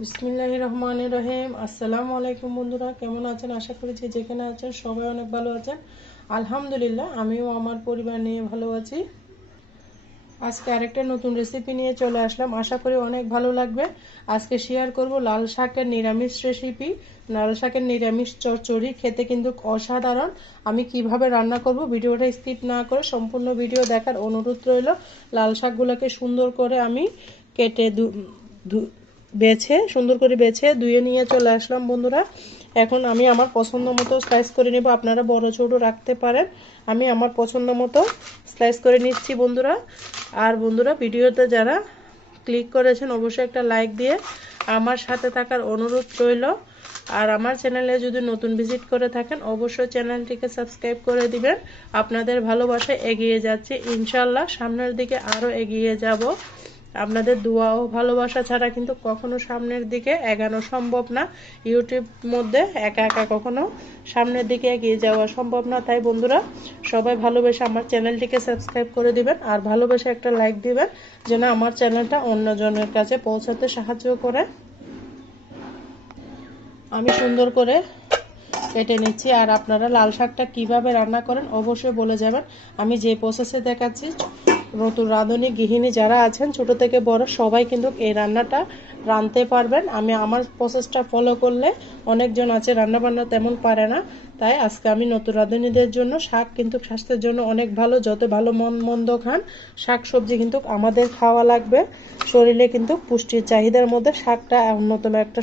বিসমিল্লাহির রহমানির রহিম। আসসালামু আলাইকুম বন্ধুরা, কেমন আছেন? আশা করি যে যেখানে আছেন সবাই অনেক ভালো আছেন। আলহামদুলিল্লাহ, আমিও আমার পরিবার নিয়ে ভালো আছি। আজকে আরেকটা নতুন রেসিপি নিয়ে চলে আসলাম, আশা করি অনেক ভালো লাগবে। আজকে শেয়ার করব লাল শাকের নিরামিষ রেসিপি। লাল শাকের নিরামিষ চচ্চড়ি খেতে কিন্তু অসাধারণ। আমি কিভাবে রান্না করব ভিডিওটা স্কিপ না করে সম্পূর্ণ ভিডিও দেখার অনুরোধ রইল। লাল শাকগুলোকে সুন্দর করে আমি কেটে সুন্দর করে বেছে ধুয়ে নিয়ে চলে আসলাম বন্ধুরা। এখন আমি আমার পছন্দ মতো স্লাইস করে নেব, আপনারা বড় ছোট রাখতে পারেন। আমি আমার পছন্দ মতো স্লাইস করে নিচ্ছি বন্ধুরা। আর বন্ধুরা, ভিডিওতে যারা ক্লিক করেছেন অবশ্যই একটা লাইক দিয়ে আমার সাথে থাকার অনুরোধ রইল। আর আমার চ্যানেলে যদি নতুন ভিজিট করে থাকেন অবশ্যই চ্যানেলটিকে সাবস্ক্রাইব করে দিবেন। আপনাদের ভালোবাসায় এগিয়ে যাচ্ছি ইনশাল্লাহ, সামনের দিকে আরও এগিয়ে যাব। আপনাদের দোয়া ও ভালোবাসা ছাড়া কিন্তু কখনো সামনের দিকে এগোনো সম্ভব না। ইউটিউব মধ্যে একা একা কখনো সামনের দিকে এগিয়ে যাওয়া সম্ভব না। তাই বন্ধুরা, সবাই ভালোবেসে আমার চ্যানেলটিকে সাবস্ক্রাইব করে দিবেন আর ভালোবেসে একটা লাইক দিবেন, যেন আমার চ্যানেলটা অন্যজনের কাছে পৌঁছাতে সাহায্য করে। আমি সুন্দর করে কেটে নিচ্ছি। আর আপনারা লাল শাকটা কিভাবে রান্না করেন অবশ্যই বলে যাবেন। আমি যে প্রসেসে দেখাচ্ছি, নতুন রাঁধুনি গৃহিণী যারা আছেন ছোট থেকে বড় সবাই কিন্তু এই রান্নাটা রাঁধতে পারবেন। আমি আমার প্রসেসটা ফলো করলে, অনেকজন আছে রান্নাবান্না তেমন পারে না, তাই আজকে আমি নতুন রাঁধুনিদের জন্য শাক কিন্তু স্বাস্থ্যের জন্য অনেক ভালো। যত ভালো মন্দ খান, শাক সবজি কিন্তু আমাদের খাওয়া লাগবে। শরীরে কিন্তু পুষ্টির চাহিদার মধ্যে শাকটা অন্যতম একটা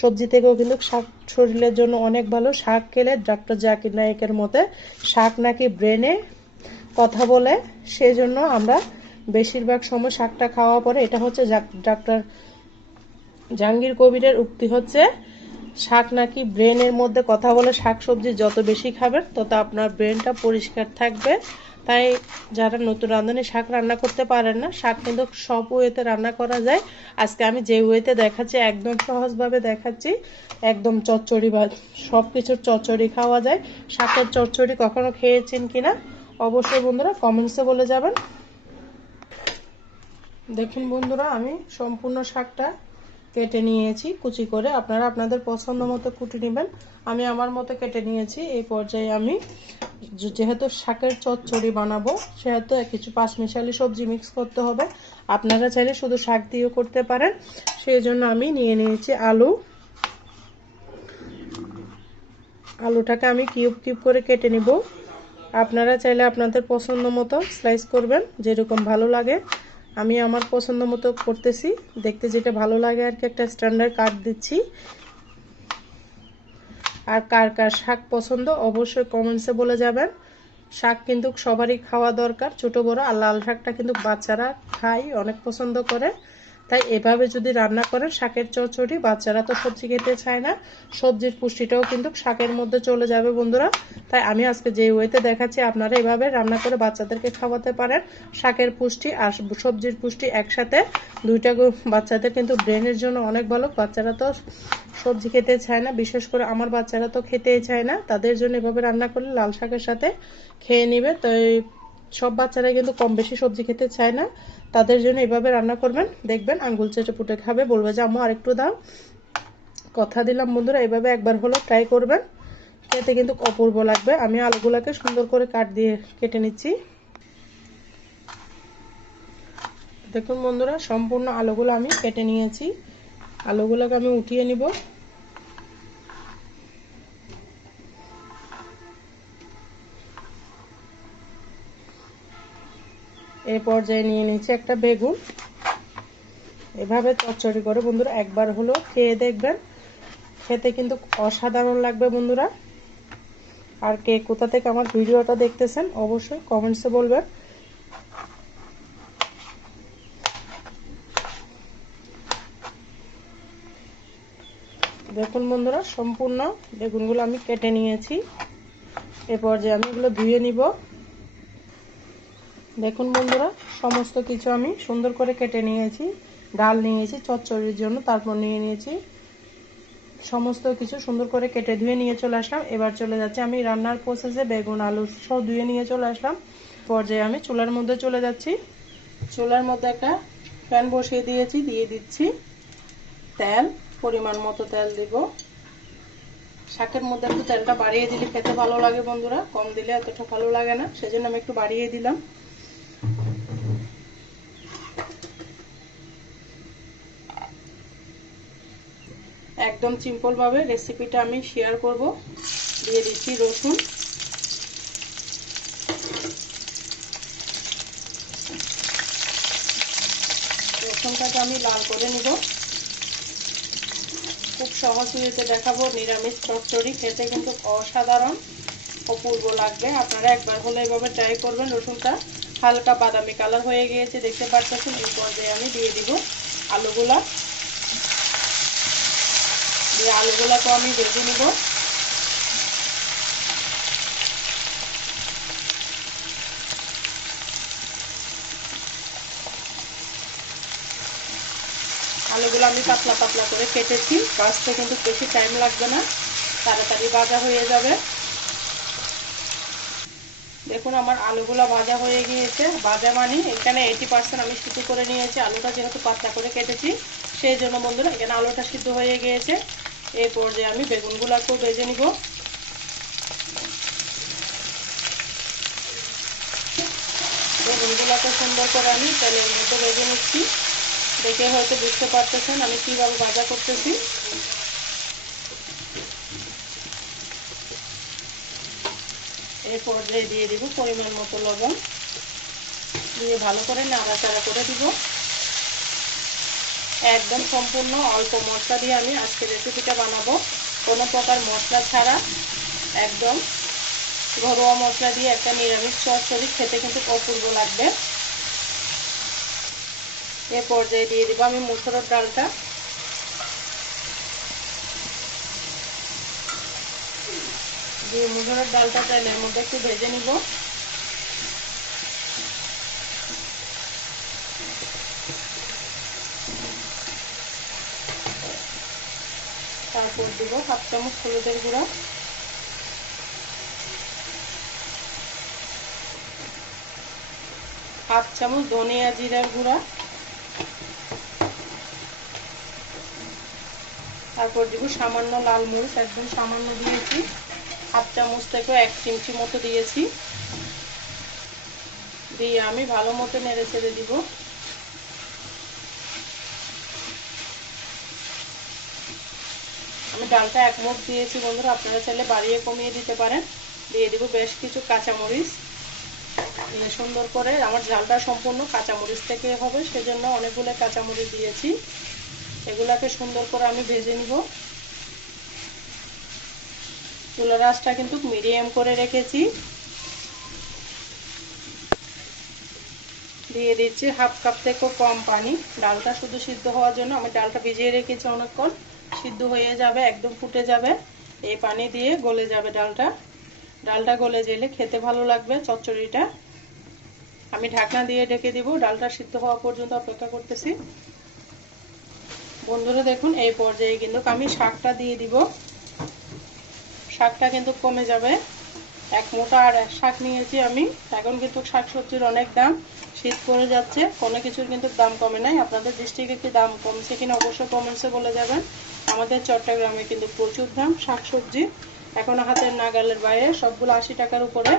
সবজি থেকেও কিন্তু শাক শরীরের জন্য অনেক ভালো। শাক খেলে ডক্টর জাকির নায়েকের মতে শাক নাকি ব্রেনে কথা বলে, সেই জন্য আমরা বেশিরভাগ সময় শাকটা খাওয়া পরে, এটা হচ্ছে ডাক্তার জাহাঙ্গীর কবিরের উক্তি হচ্ছে, শাক নাকি ব্রেনের মধ্যে কথা বলে। শাক সবজি যত বেশি খাবেন তত আপনার ব্রেনটা পরিষ্কার থাকবে। তাই যারা নতুন রাঁধুনি শাক রান্না করতে পারেন না, শাক কিন্তু সব ওয়েতে রান্না করা যায়। আজকে আমি যে ওয়েতে দেখাচ্ছি একদম সহজভাবে দেখাচ্ছি। একদম চচ্চড়ি বা সব কিছুর চচ্চড়ি খাওয়া যায়। শাকের চচ্চড়ি কখনো খেয়েছেন কিনা অবশ্যই বন্ধুরা কমেন্টসে বলে যাবেন। দেখুন বন্ধুরা, আমি সম্পূর্ণ শাকটা কেটে নিয়েছি কুচি করে। আপনারা আপনাদের পছন্দ মতো কুটে নেবেন, আমি আমার মতো কেটে নিয়েছি। এই পর্যায়ে আমি যেহেতু শাকের চচ্চড়ি বানাবো, সেহেতু কিছু পাঁচমিশালি সবজি মিক্স করতে হবে। আপনারা চাইলে শুধু শাক দিয়েও করতে পারেন। সেই জন্য আমি নিয়ে নিয়েছি আলুটাকে আমি কিউব কিউব করে কেটে নিব। আপনারা চাইলে আপনাদের পছন্দ মতো স্লাইস করবেন, যেরকম ভালো লাগে। আমি আমার পছন্দ মতো করতেছি, দেখতে যেটা ভালো লাগে আর কি, একটা স্ট্যান্ডার্ড কাট দিচ্ছি। আর কার কার শাক পছন্দ অবশ্যই কমেন্টসে বলে যাবেন। শাক কিন্তু সবারই খাওয়া দরকার, ছোট বড়। আর লাল শাকটা কিন্তু বাচ্চারা খায়, অনেক পছন্দ করে। তাই এভাবে যদি রান্না করেন শাকের চচ্চড়ি, বাচ্চারা তো সবজি খেতে চায় না, সবজির পুষ্টিটাও কিন্তু শাকের মধ্যে চলে যাবে বন্ধুরা। তাই আমি আজকে যে ওয়েতে দেখাচ্ছি আপনারা এভাবে রান্না করে বাচ্চাদেরকে খাওয়াতে পারেন। শাকের পুষ্টি আর সবজির পুষ্টি একসাথে, দুইটা বাচ্চাদের কিন্তু ব্রেনের জন্য অনেক ভালো। বাচ্চারা তো সবজি খেতে চায় না, বিশেষ করে আমার বাচ্চারা তো খেতেই চায় না। তাদের জন্য এভাবে রান্না করলে লাল শাকের সাথে খেয়ে নিবে। তো সব বাচ্চারাই কিন্তু কম বেশি সবজি খেতে চায় না, তাদের জন্য এভাবে রান্না করবেন, দেখবেন আঙ্গুল চেটে পুটে খাবে, বলবে যে আম্মু আরেকটু দাও। কথা দিলাম বন্ধুরা, এভাবে একবার হলো ট্রাই করবেন, খেতে কিন্তু অপূর্ব লাগবে। আমি আলুগুলোকে সুন্দর করে কাট দিয়ে কেটে নিচ্ছি। দেখুন বন্ধুরা, সম্পূর্ণ আলুগুলো আমি কেটে নিয়েছি। আলুগুলোকে আমি উঠিয়ে নিব। এই পর্যায়ে নিয়ে নিচ্ছি একটা বেগুন। এভাবে চচ্চড়ি করে বন্ধুরা একবার হলো খেয়ে দেখবেন, খেতে কিন্তু অসাধারণ লাগবে বন্ধুরা। আর কে কোথা থেকে আমার ভিডিওটা দেখতেছেন অবশ্যই কমেন্টসে বলবেন। দেখুন বন্ধুরা, সম্পূর্ণ বেগুনগুলো আমি কেটে নিয়েছি। এরপর যে আমি এগুলো ধুয়ে নিব। দেখুন বন্ধুরা, সমস্ত কিছু আমি সুন্দর করে কেটে নিয়েছি। ডাল নিয়েছি চচ্চড়ির জন্য, তারপর নিয়ে নিয়েছি সমস্ত কিছু সুন্দর করে কেটে ধুয়ে নিয়ে চলে আসলাম। এবার চলে যাচ্ছি আমি রান্নার প্রসেসে। বেগুন আলু সব ধুয়ে নিয়ে চলে আসলাম। পর্যায়ে আমি চুলার মধ্যে চলে যাচ্ছি। চুলার মধ্যে একটা প্যান বসিয়ে দিয়েছি, দিয়ে দিচ্ছি তেল, পরিমাণ মতো তেল দিব। শাকের মধ্যে একটু তেলটা বাড়িয়ে দিলে খেতে ভালো লাগে বন্ধুরা, কম দিলে এতটা ভালো লাগে না, সেজন্য আমি একটু বাড়িয়ে দিলাম। একদম সিম্পল ভাবে রেসিপিটা আমি শেয়ার করব। দিয়ে দিচ্ছি রসুন, রসুনটাকে আমি লাল করে নিব। খুব সহজ ওয়েতে দেখাবো, নিরামিষ চচ্চড়ি খেতে কিন্তু অসাধারণ অপূর্ব লাগবে। আপনারা একবার হলে এভাবে ট্রাই করবেন। রসুনটা হালকা বাদামি কালার হয়ে গিয়েছে দেখতে পাচ্ছেন। এই পর্যায়ে আমি দিয়ে দিব আলুগুলা। দিয়ে আলুগুলাকে আমি ভেজে নিব। আলুগুলো আমি পাতলা পাতলা করে কেটেছি, ভাজতে কিন্তু বেশি টাইম লাগবে না, তাড়াতাড়ি ভাজা হয়ে যাবে। দেখুন আমার আলুগুলো ভাজা হয়ে গিয়েছে। ভাজা মানে এখানে 80% আমি সিদ্ধ করে নিয়েছি। আলুটা যেহেতু পাতলা করে কেটেছি সেই জন্য বন্ধুরা এখানে আলুটা সিদ্ধ হয়ে গিয়েছে। এই পর্যায়ে আমি বেগুনগুলোকেও ভেজে নিব। বেগুনগুলোকে সুন্দর করে আমি তেলের মধ্যে ভেজে নিচ্ছি। দেখে হয়তো বুঝতে পারতেছেন আমি কিভাবে ভাজা করতেছি। এই পর্যায়ে দিয়ে দিব পরিমাণ মতো লবণ, দিয়ে ভালো করে নাড়াচাড়া করে দিব। একদম সম্পূর্ণ অল্প মশলা দিয়ে আমি আজকে রেসিপিটা বানাবো, কোনো প্রকার মশলা ছাড়া। একদম ঘরোয়া মশলা দিয়ে একটা নিরামিষ চচ্চড়ি খেতে কিন্তু অপূর্ব লাগবে। এ পর্যায়ে দিয়ে দিব আমি মুসুরের ডালটা। দিয়ে মুসুরের ডালটা তেলের মধ্যে একটু ভেজে নিব। তারপর দিব 1/2 চামচ হলুদের গুঁড়া, 1/2 চামচ ধনিয়া জিরার গুঁড়া, তারপর দিব সামান্য লাল মরিচ, একদম সামান্য দিয়েছি, 1/2 চামচ থেকে 1 চিমটি মতো দিয়েছি। দিয়ে আমি ভালো মতো নেড়ে ছেড়ে দিব। আমি ডালটা 1 মুঠ দিয়েছি বন্ধুরা, আপনারা চাইলে বাড়িয়ে কমিয়ে দিতে পারেন। দিয়ে দিব বেশ কিছু কাঁচামরিচ। দিয়ে সুন্দর করে, আমার ঝালটা সম্পূর্ণ কাঁচামরিচ থেকে হবে সেজন্য অনেকগুলো কাঁচামরিচ দিয়েছি। এগুলাকে সুন্দর করে আমি ভেজে নিব। চুলার আঁচটা কিন্তু মিডিয়াম করে রেখেছি। দিয়ে দিচ্ছি 1/2 কাপ থেকেও কম পানি, ডালটা শুধু সিদ্ধ হওয়ার জন্য। আমি ডালটা ভিজিয়ে রেখেছি অনেকক্ষণ, সিদ্ধ হয়ে যাবে, একদম ফুটে যাবে। এই পানি দিয়ে গলে যাবে ডালটা। ডালটা গলে গেলে খেতে ভালো লাগবে চচ্চড়িটা। আমি ঢাকনা দিয়ে ঢেকে দিব, ডালটা সিদ্ধ হওয়া পর্যন্ত অপেক্ষা করতেছি। বন্ধুরা দেখুন এই পর্যায়ে কিন্তু আমি শাকটা দিয়ে দিব। শাকটা কিন্তু কমে যাবে। 1 মুঠা আর 1 শাক নিয়েছি আমি। এখন কিন্তু শাকসবজির অনেক দাম, শীত পড়ে যাচ্ছে, কোনো কিছুর কিন্তু দাম কমে নাই। আপনাদের ডিস্ট্রিক্টে কি দাম কমছে কিনা অবশ্যই কমেন্টসে বলে যাবেন। আমাদের চট্টগ্রামে কিন্তু প্রচুর দাম শাকসবজি, এখন হাতের নাগালের বাইরে, সবগুলো 80 টাকার উপরে।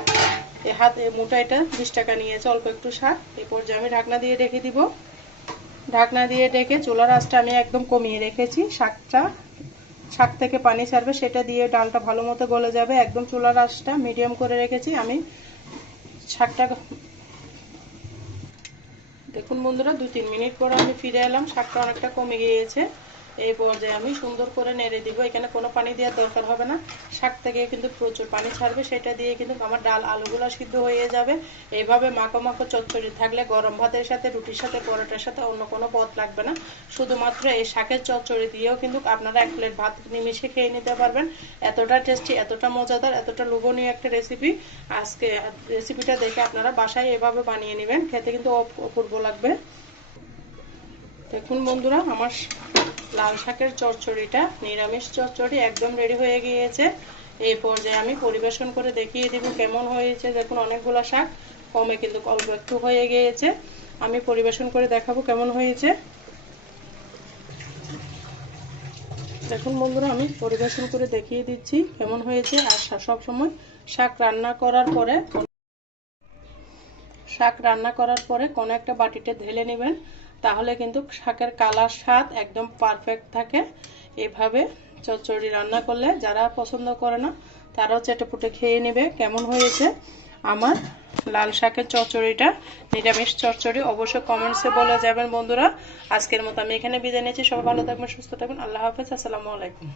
এই হাতে মোটা এটা 20 টাকা নিয়েছে অল্প একটু শাক। এই পর্যায়ে আমি ঢাকনা দিয়ে রেখে দিব। ঢাকনা দিয়ে ঢেকে চুলার আঁচটা আমি একদম কমিয়ে রেখেছি। শাক থেকে পানি ছাড়বে, সেটা দিয়ে ডালটা ভালো মতো গলে যাবে। একদম চুলার আঁচটা মিডিয়াম করে রেখেছি আমি। শাকটা দেখুন বন্ধুরা 2-3 মিনিট পরে আমি ফিরে এলাম, শাকটা অনেকটা কমে গিয়েছে। এই পর্যায়ে আমি সুন্দর করে নেড়ে দিব। এখানে কোনো পানি দেওয়ার দরকার হবে না, শাক থেকে কিন্তু প্রচুর পানি ছাড়বে, সেটা দিয়ে কিন্তু আমার ডাল আলুগুলো সিদ্ধ হয়ে যাবে। এইভাবে মাখো মাখো চচ্চড়ি থাকলে গরম ভাতের সাথে, রুটির সাথে, পরোটার সাথে অন্য কোনো পদ লাগবে না। শুধুমাত্র এই শাকের চচ্চড়ি দিয়েও কিন্তু আপনারা 1 প্লেট ভাত নিমিশে খেয়ে নিতে পারবেন। এতটা টেস্টি, এতটা মজাদার, এতটা লোভনীয় একটা রেসিপি। আজকে রেসিপিটা দেখে আপনারা বাসায় এভাবে বানিয়ে নেবেন, খেতে কিন্তু অপূর্ব লাগবে। দেখুন বন্ধুরা আমার লাল শাকের চচ্চড়িটা, নিরামিষ চচ্চড়ি একদম রেডি হয়ে গিয়েছে। এই পর্যায়ে আমি পরিবেশন করে দেখিয়ে দিব কেমন হয়েছে। দেখুন অনেকগুলো শাক, কমে কিন্তু অল্প একটু হয়ে গিয়েছে। আমি পরিবেশন করে দেখাবো কেমন হয়েছে। দেখুন বন্ধুরা, আমি পরিবেশন করে দেখিয়ে দিচ্ছি কেমন হয়েছে। আর সব সময় শাক রান্না করার পরে কোনো একটা বাটিতে ঢেলে নেবেন, তাহলে কিন্তু শাকের কালার স্বাদ একদম পারফেক্ট থাকে। এভাবে চচ্চড়ি রান্না করলে যারা পছন্দ করে না তারাও চেটেপুটে খেয়ে নেবে। কেমন হয়েছে আমার লাল শাকের চচ্চড়িটা, নিরামিষ চচ্চড়ি, অবশ্যই কমেন্টসে বলে যাবেন বন্ধুরা। আজকের মতো আমি এখানে বিদায় নিচ্ছি। সবাই ভালো থাকবেন, সুস্থ থাকবেন। আল্লাহ হাফেজ, আসসালামু আলাইকুম।